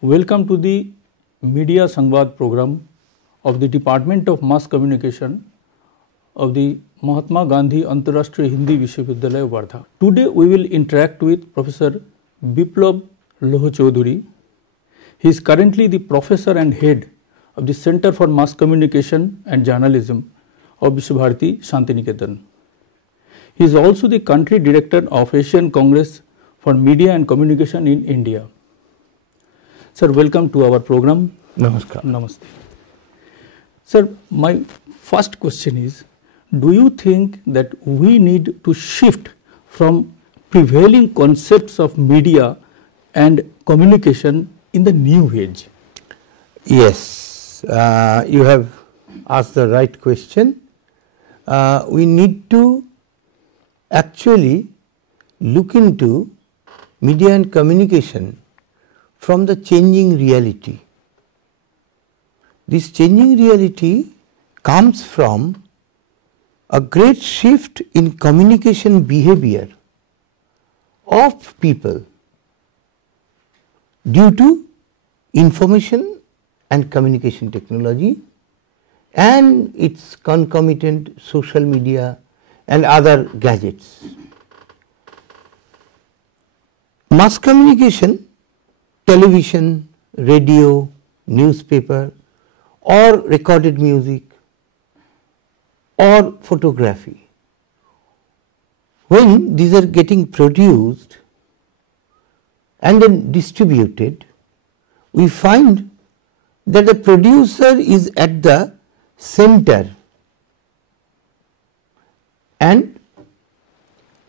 Welcome to the Media Sangvad program of the Department of Mass Communication of the Mahatma Gandhi Antarashtriya Hindi Vishwavidyalaya, Wardha. Today we will interact with Professor Biplab Loha Chaudhry. He is currently the professor and head of the Center for Mass Communication and Journalism of Vishwabharati Shantiniketan. He is also the country director of Asian Congress for Media and Communication in India. Sir, welcome to our program. Namaskar. Namaste. Sir, my first question is, do you think that we need to shift from prevailing concepts of media and communication in the new age? Yes, you have asked the right question. We need to actually look into media and communication from the changing reality. This changing reality comes from a great shift in communication behavior of people due to information and communication technology and its concomitant social media and other gadgets. Mass communication, television, radio, newspaper or recorded music or photography, when these are getting produced and then distributed, we find that the producer is at the center and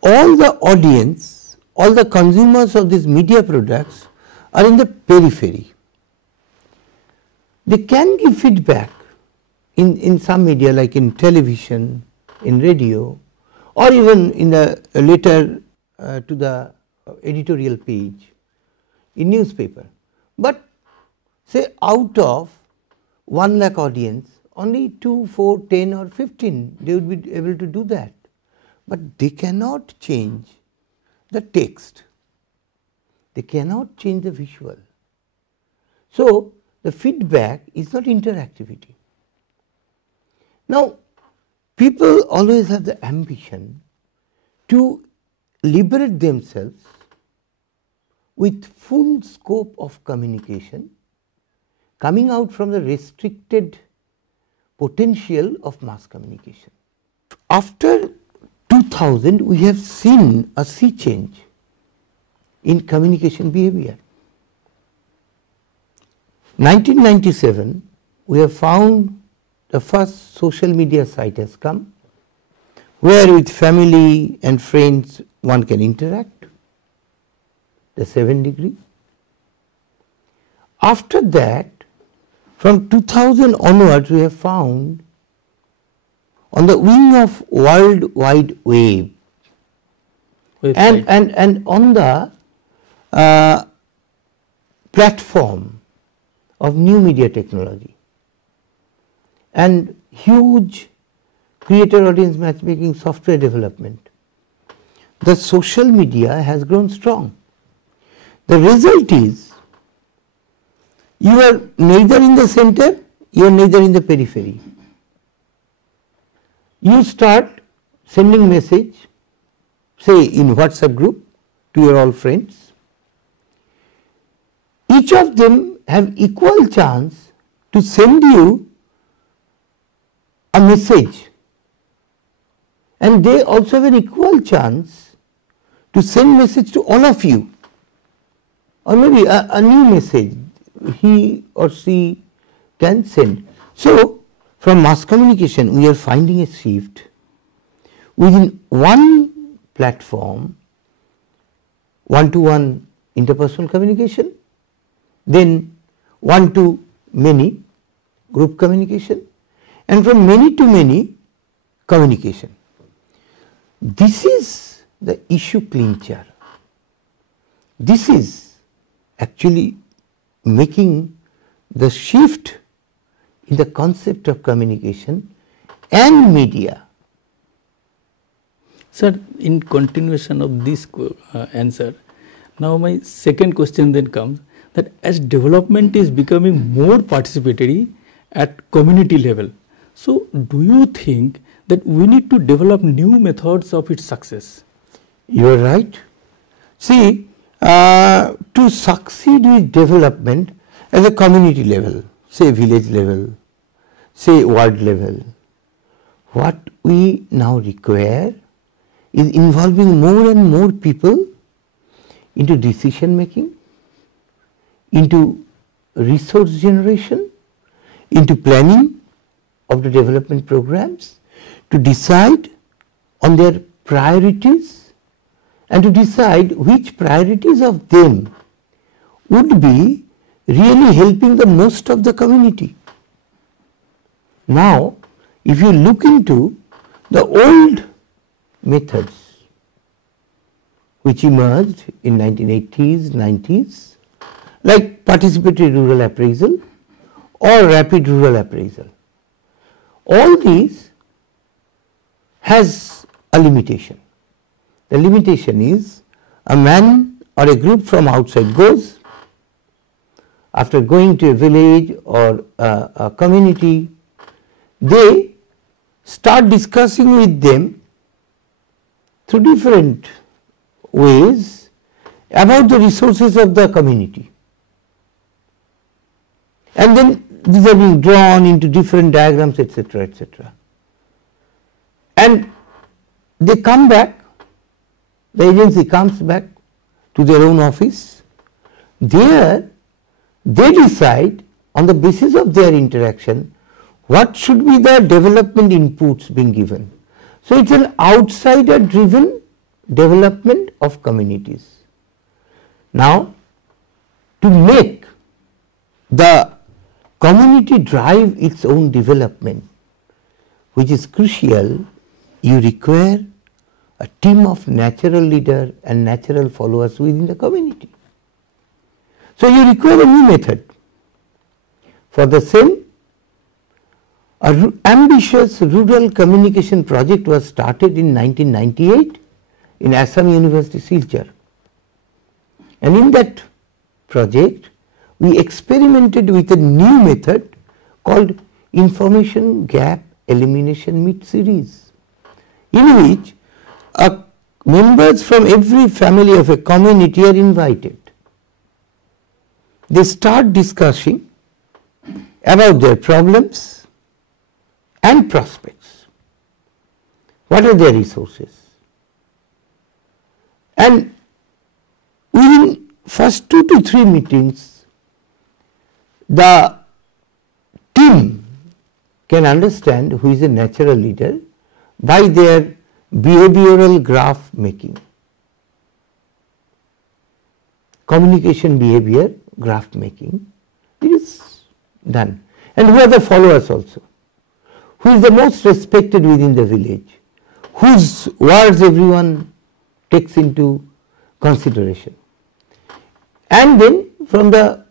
all the audience, all the consumers of these media products are in the periphery. They can give feedback in some media like in television, in radio or even in the later to the editorial page in newspaper. But say out of 1 lakh audience, only 2, 4, 10 or 15 they would be able to do that. But they cannot change the text. They cannot change the visual. So, the feedback is not interactivity. Now, people always have the ambition to liberate themselves with full scope of communication coming out from the restricted potential of mass communication. After 2000, we have seen a sea change in communication behavior. 1997, we have found the first social media site has come, where with family and friends one can interact, the 7 degree. After that, from 2000 onwards, we have found on the wing of World Wide Web and on the platform of new media technology and huge creator audience matchmaking software development, the social media has grown strong. The result is you are neither in the center, you are neither in the periphery. You start sending message, say in WhatsApp group to your all friends. Each of them have equal chance to send you a message, and they also have an equal chance to send message to all of you, or maybe a new message he or she can send. So, from mass communication, we are finding a shift within one platform, one-to-one interpersonal communication, then one-to-many group communication, and from many to many communication. This is the issue clincher. This is actually making the shift in the concept of communication and media. Sir, in continuation of this answer, now my second question then comes, that as development is becoming more participatory at community level, so do you think that we need to develop new methods of its success? You are right. See, to succeed with development at a community level, say village level, say ward level, what we now require is involving more and more people into decision making, into resource generation, into planning of the development programs, to decide on their priorities and to decide which priorities of them would be really helping the most of the community. Now, if you look into the old methods which emerged in 1980s, 90s, like participatory rural appraisal or rapid rural appraisal, all these has a limitation. The limitation is a man or a group from outside goes, after going to a village or a community, they start discussing with them through different ways about the resources of the community. And then these are being drawn into different diagrams, etc., etc. And they come back, the agency comes back to their own office. There they decide on the basis of their interaction what should be the development inputs being given. So it's an outsider driven development of communities. Now, to make the community drive its own development, which is crucial, you require a team of natural leaders and natural followers within the community. So you require a new method. For the same, an ambitious rural communication project was started in 1998 in Assam University, Silchar. And in that project, we experimented with a new method called Information Gap Elimination Meet Series, in which members from every family of a community are invited. They start discussing about their problems and prospects. What are their resources? And within first 2 to 3 meetings, the team can understand who is a natural leader by their behavioral graph making. Communication behavior graph making, it is done. And who are the followers also? Who is the most respected within the village? Whose words everyone takes into consideration? And then from the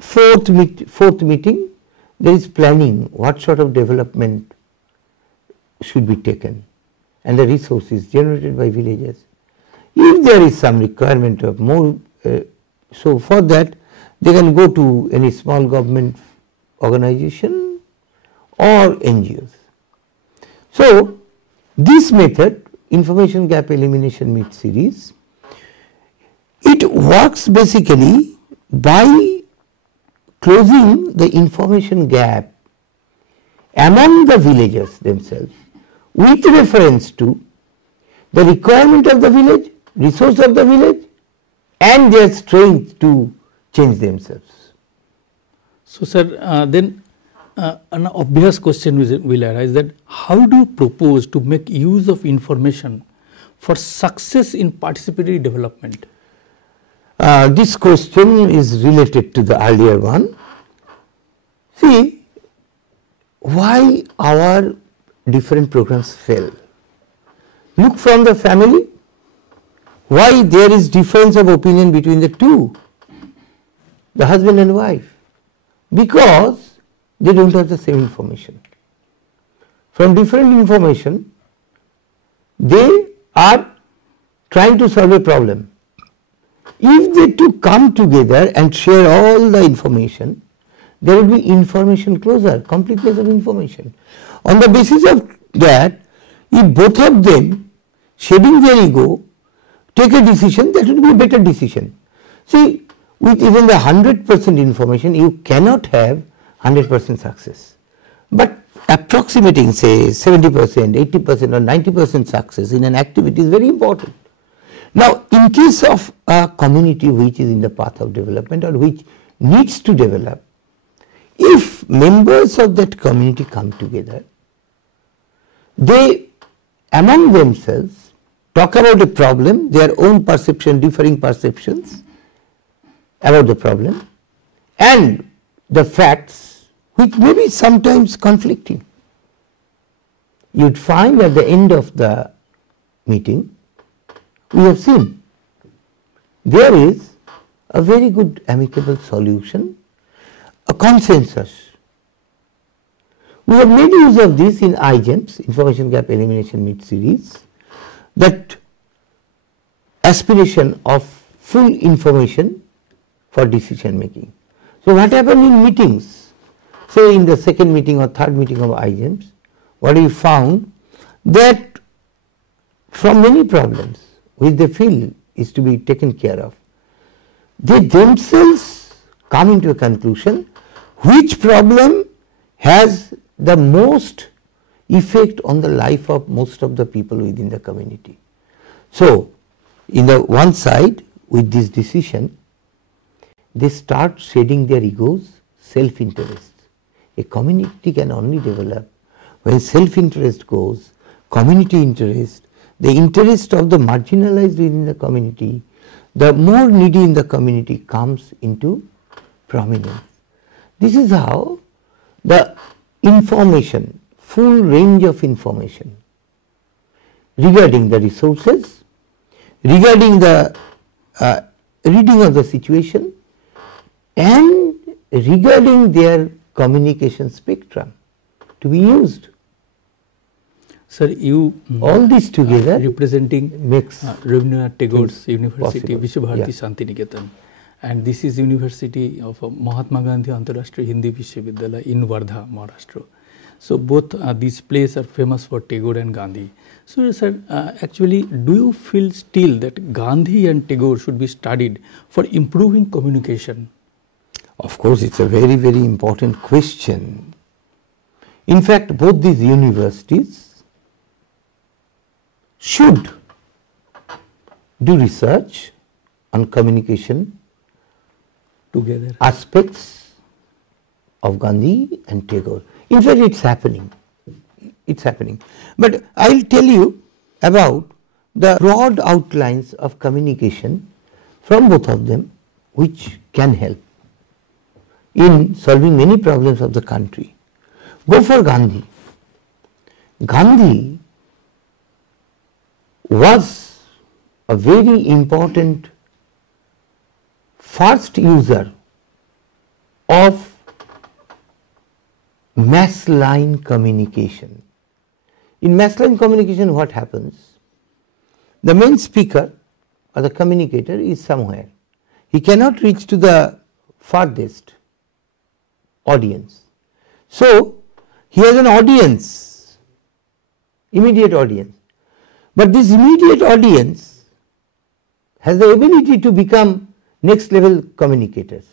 fourth meeting, there is planning, what sort of development should be taken, and the resources generated by villagers. If there is some requirement of more, so for that they can go to any small government organization or NGOs. So this method, Information Gap Elimination Meet Series, it works basically by closing the information gap among the villagers themselves with reference to the requirement of the village, resource of the village, and their strength to change themselves. So, sir, then an obvious question will arise, that how do you propose to make use of information for success in participatory development? This question is related to the earlier one. See, why our different programs fail? Look from the family, why there is difference of opinion between the two, the husband and wife? Because they don't have the same information. From different information, they are trying to solve a problem. If they two come together and share all the information, there will be information closure, completeness of information. On the basis of that, if both of them, shedding their ego, take a decision, that will be a better decision. See, with even the 100% information, you cannot have 100% success. But approximating, say, 70%, 80% or 90% success in an activity is very important. Now, in case of a community which is in the path of development or which needs to develop, if members of that community come together, they among themselves talk about a problem, their own perception, differing perceptions about the problem, and the facts which may be sometimes conflicting. You would find at the end of the meeting, we have seen there is a very good amicable solution, a consensus. We have made use of this in IGEMS, Information Gap Elimination Meet series, that aspiration of full information for decision making. So, what happened in meetings, say in the second meeting or third meeting of IGEMS, what we found that from many problems which they feel is to be taken care of, they themselves come into a conclusion which problem has the most effect on the life of most of the people within the community. So, in the one side with this decision, they start shedding their egos, self-interest. A community can only develop when self-interest goes, community interest, the interest of the marginalized within the community, the more needy in the community comes into prominence. This is how the information, full range of information regarding the resources, regarding the reading of the situation, and regarding their communication spectrum to be used. Sir, you all this together representing makes Rabindranath Tagore's University, possible. Vishwabharati Yeah. Shantiniketan, and this is University of Mahatma Gandhi Antarashtriya Hindi Vishwavidyalaya in Wardha, Maharashtra. So both these places are famous for Tagore and Gandhi. So sir, actually, do you feel still that Gandhi and Tagore should be studied for improving communication? Of course, it's a very, very important question. In fact, both these universities should do research on communication Together. aspects of Gandhi and Tagore. In fact, it's happening. It's happening. But I'll tell you about the broad outlines of communication from both of them, which can help in solving many problems of the country. Go for Gandhi. Gandhi was a very important first user of mass line communication. In mass line communication, what happens? The main speaker or the communicator is somewhere. He cannot reach to the farthest audience. So, he has an audience, immediate audience. But this immediate audience has the ability to become next level communicators.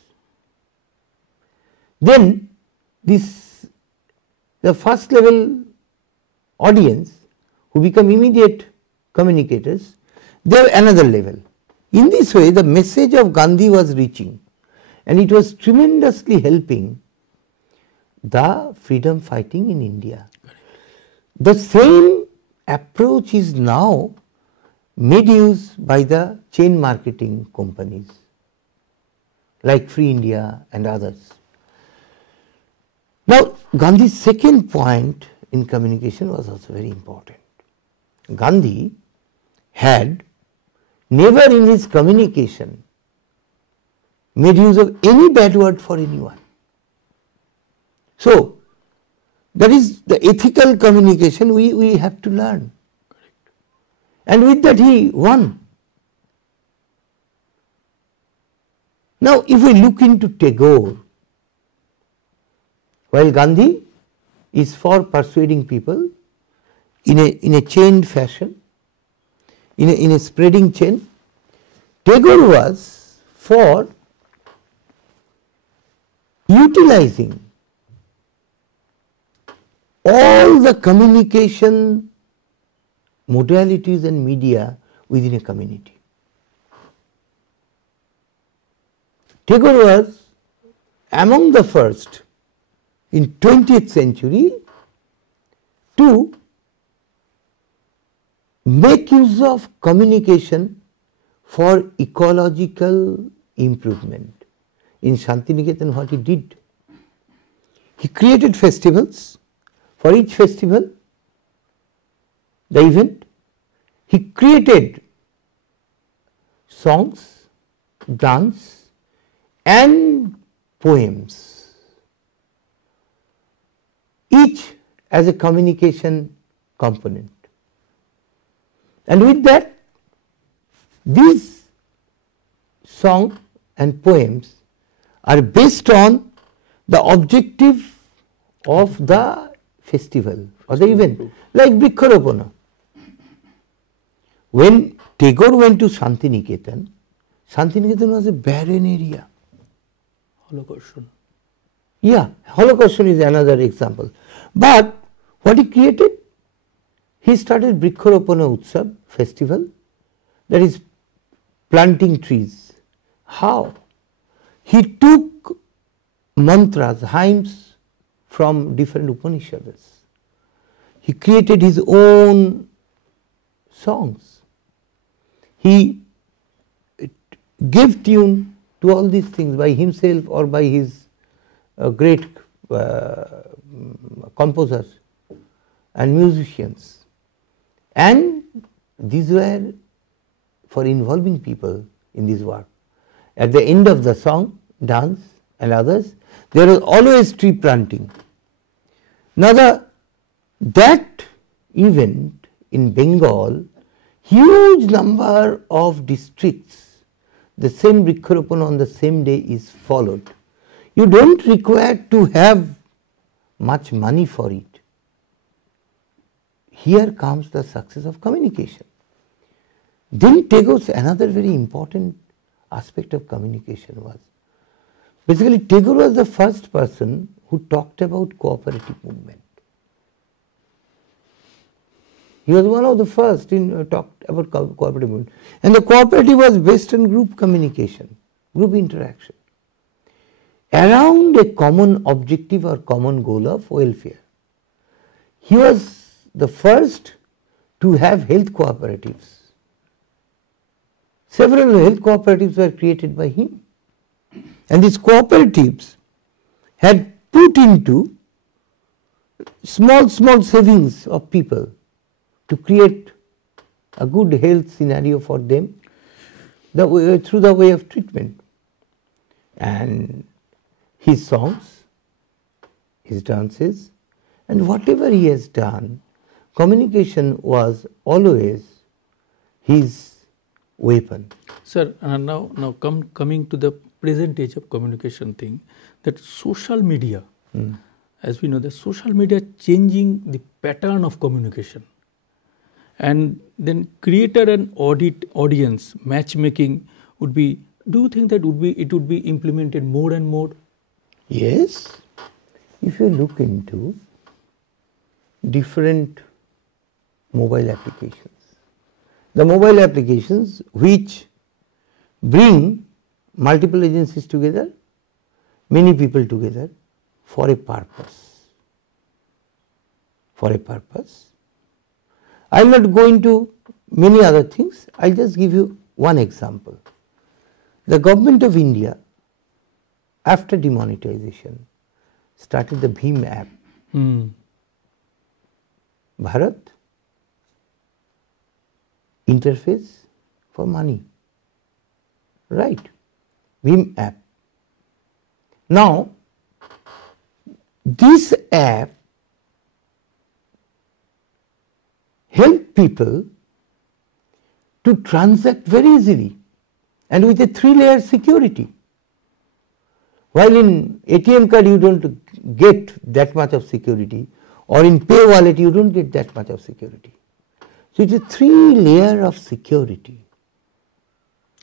Then the first level audience who become immediate communicators, they have another level. In this way, the message of Gandhi was reaching, and it was tremendously helping the freedom fighting in India. The same approach is now made use by the chain marketing companies like Free India and others. Now, Gandhi's second point in communication was also very important. Gandhi had never in his communication made use of any bad word for anyone. So, that is the ethical communication we have to learn. And with that he won. Now, if we look into Tagore, while Gandhi is for persuading people in a chained fashion, in a spreading chain, Tagore was for utilizing all the communication modalities and media within a community. Tagore was among the first in 20th century to make use of communication for ecological improvement. In Shantiniketan, what he did, he created festivals. For each festival, the event, he created songs, dance and poems, each as a communication component. And with that, these songs and poems are based on the objective of the festival or the event, like Vriksharopana. When Tagore went to Shantiniketan, Shantiniketan was a barren area. Holocaution. Yeah, Holocaution is another example. But what he created? He started Vriksharopana Utsav festival, that is planting trees. How? He took mantras, hymns from different Upanishads. He created his own songs. He gave tune to all these things by himself or by his great composers and musicians. And these were for involving people in this work. At the end of the song, dance and others, there was always tree planting. Now that event in Bengal, huge number of districts, the same Vriksharopana on the same day is followed. You don't require to have much money for it. Here comes the success of communication. Then Tagore's another very important aspect of communication was, basically Tagore was the first person who talked about cooperative movement. He was one of the first in talked about cooperative movement. And the cooperative was based on group communication, group interaction, around a common objective or common goal of welfare. He was the first to have health cooperatives. Several health cooperatives were created by him. And these cooperatives had put into small savings of people to create a good health scenario for them through the way of treatment. And his songs, his dances, and whatever he has done, communication was always his weapon. Sir, now coming to the present age of communication thing, that social media, as we know, the social media changing the pattern of communication, and then creator and audience matchmaking would be. Do you think that it would be implemented more and more? Yes, if you look into different mobile applications, the mobile applications which bring multiple agencies together, many people together for a purpose. For a purpose. I will not go into many other things, I will just give you one example. The government of India, after demonetization, started the Bhim app. Bharat interface for money. Right. Bhim app. Now, this app help people to transact very easily and with a 3-layer security. While in ATM card you don't get that much of security, or in pay wallet you don't get that much of security. So it's a 3-layer of security.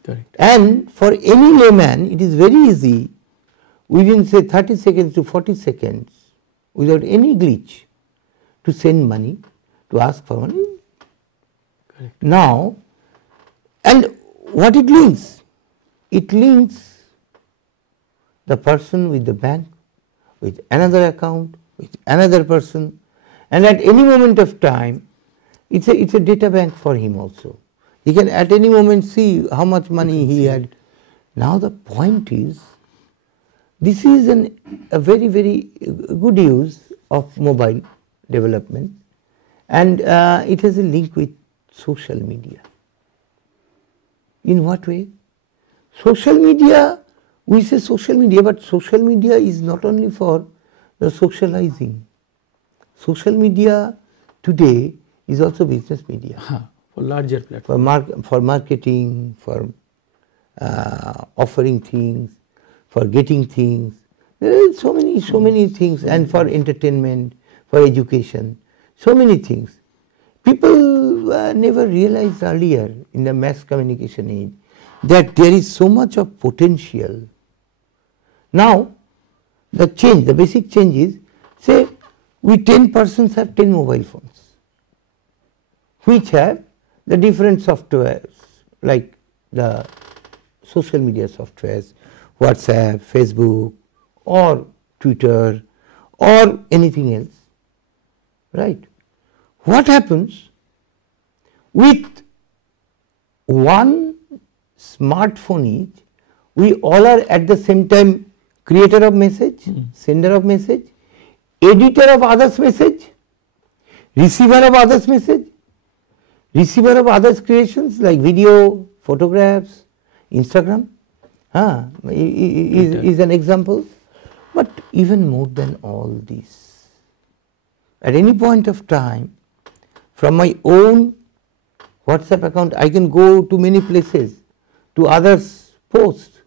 Correct. And for any layman, it is very easy within say 30 seconds to 40 seconds without any glitch to send money, to ask for money. Correct. Now, and what it links? It links the person with the bank, with another account, with another person, and at any moment of time, it's a data bank for him also. He can at any moment see how much money he had. Now the point is, this is a very, very good use of mobile development, and it has a link with social media. In what way? Social media, we say social media, but social media is not only for the socializing. Social media today is also business media. For larger platform. For marketing, for offering things, for getting things. There are so many things, and for entertainment, for education, so many things. People never realized earlier in the mass communication age that there is so much of potential. Now, the basic change is, say, we 10 persons have 10 mobile phones, which have the different softwares, like the social media softwares, WhatsApp, Facebook, or Twitter, or anything else, right? What happens with one smartphone each? We all are at the same time creator of message, sender of message, editor of others' message, receiver of others' message, receiver of others' creations like video, photographs, Instagram is an example. But even more than all this, at any point of time, from my own WhatsApp account, I can go to many places, to others' posts,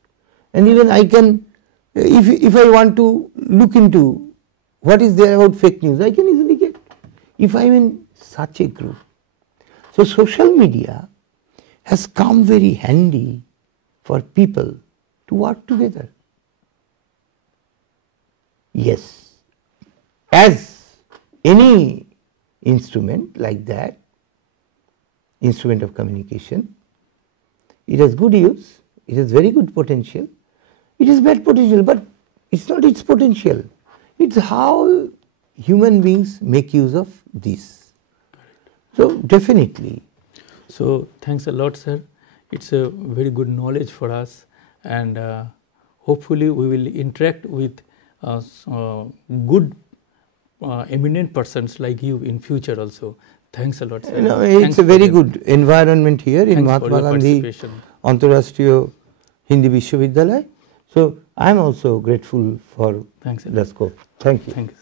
and even I can, if I want to look into what is there about fake news, I can easily get, if I am in such a group. So social media has come very handy for people to work together. Yes, as any instrument like that, instrument of communication, it has good use, it has very good potential, it has bad potential, but it's not its potential, it's how human beings make use of this. So definitely. So thanks a lot, sir. It's a very good knowledge for us, and hopefully we will interact with good eminent persons like you in future also. Thanks a lot, sir. It's a very good environment here in Mahatma Gandhi Antarashtriya Hindi Vishwavidyalaya. So I am also grateful for the scope. Thank you. Thank you.